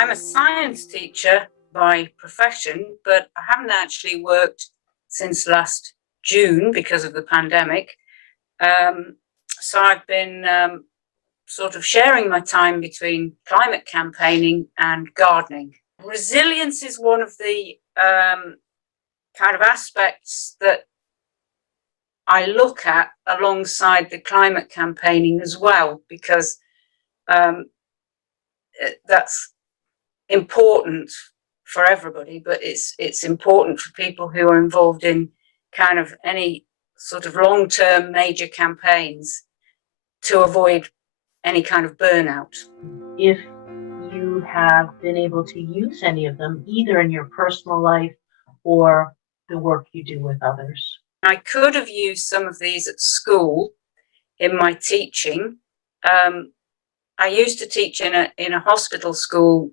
I'm a science teacher by profession, but I haven't actually worked since last June because of the pandemic. So I've been sort of sharing my time between climate campaigning and gardening. Resilience is one of the kind of aspects that I look at alongside the climate campaigning as well, because that's important for everybody, but it's important for people who are involved in kind of any sort of long-term major campaigns to avoid any kind of burnout. If you have been able to use any of them, either in your personal life or the work you do with others. I could have used some of these at school in my teaching. I used to teach in a hospital school,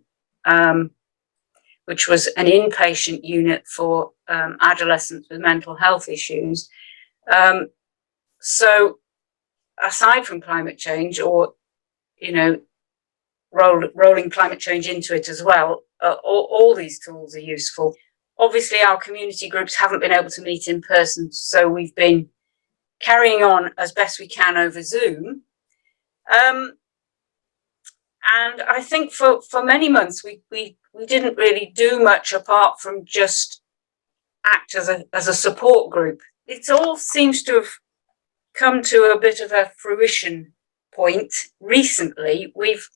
which was an inpatient unit for adolescents with mental health issues. So aside from climate change, or, you know, rolling climate change into it as well, all these tools are useful. Obviously, our community groups haven't been able to meet in person, so we've been carrying on as best we can over Zoom. And I think for many months, we didn't really do much apart from just act as a support group. It all seems to have come to a bit of a fruition point recently. We've,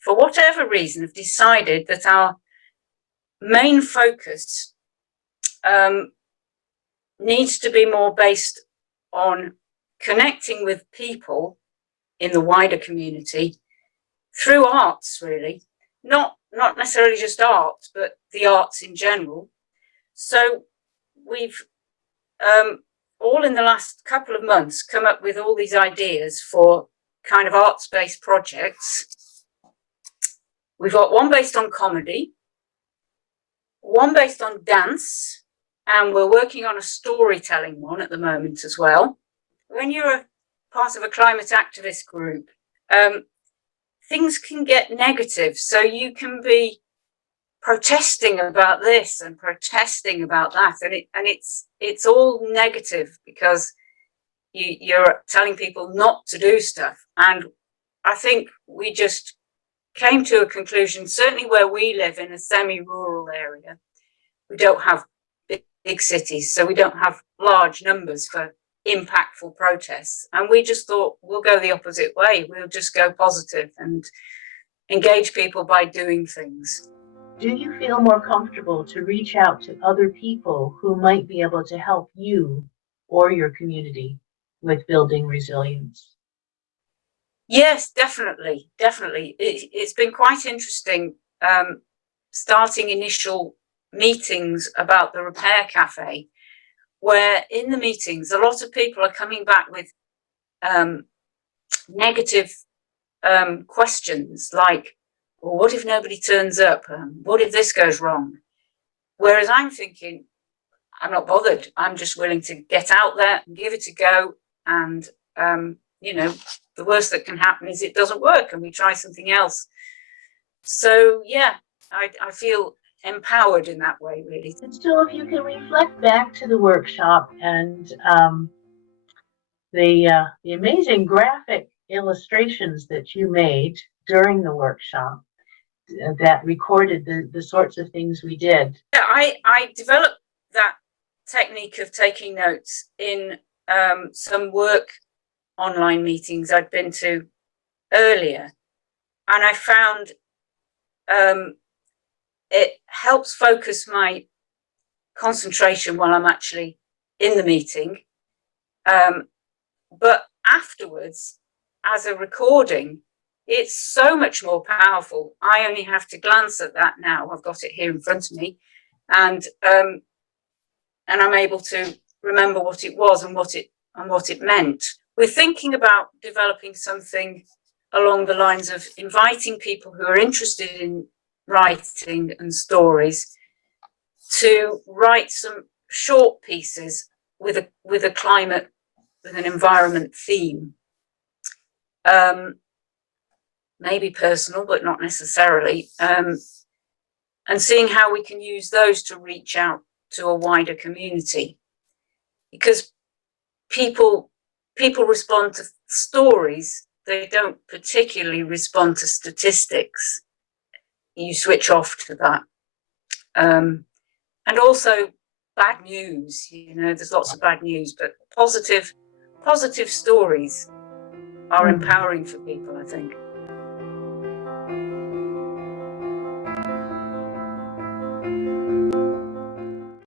for whatever reason, have decided that our main focus needs to be more based on connecting with people in the wider community through arts, really, not necessarily just art, but the arts in general. So we've all in the last couple of months come up with all these ideas for kind of arts-based projects. We've got one based on comedy, one based on dance, and we're working on a storytelling one at the moment as well. When you're a part of a climate activist group, things can get negative. So you can be protesting about this and protesting about that, and it's all negative because you're telling people not to do stuff. And I think we just came to a conclusion, certainly where we live in a semi-rural area, we don't have big cities, so we don't have large numbers for impactful protests. And we just thought, we'll go the opposite way. We'll just go positive and engage people by doing things. Do you feel more comfortable to reach out to other people who might be able to help you or your community with building resilience? Yes, definitely. It's been quite interesting starting initial meetings about the Repair Cafe, where in the meetings, a lot of people are coming back with negative questions like, well, what if nobody turns up? What if this goes wrong? Whereas I'm thinking, I'm not bothered. I'm just willing to get out there and give it a go. And, you know, the worst that can happen is it doesn't work and we try something else. So, yeah, I feel empowered in that way, really. And so if you can reflect back to the workshop and the amazing graphic illustrations that you made during the workshop that recorded the sorts of things we did. Yeah, I developed that technique of taking notes in some work online meetings I'd been to earlier, and I found it helps focus my concentration while I'm actually in the meeting. But afterwards, as a recording, it's so much more powerful. I only have to glance at that now. I've got it here in front of me, and I'm able to remember what it was and what it meant. We're thinking about developing something along the lines of inviting people who are interested in writing and stories to write some short pieces with a climate, with an environment theme. maybe personal, but not necessarily, and seeing how we can use those to reach out to a wider community, because people respond to stories, they don't particularly respond to statistics. You switch off to that. And also bad news, there's lots of bad news, but positive stories are empowering for people, I think.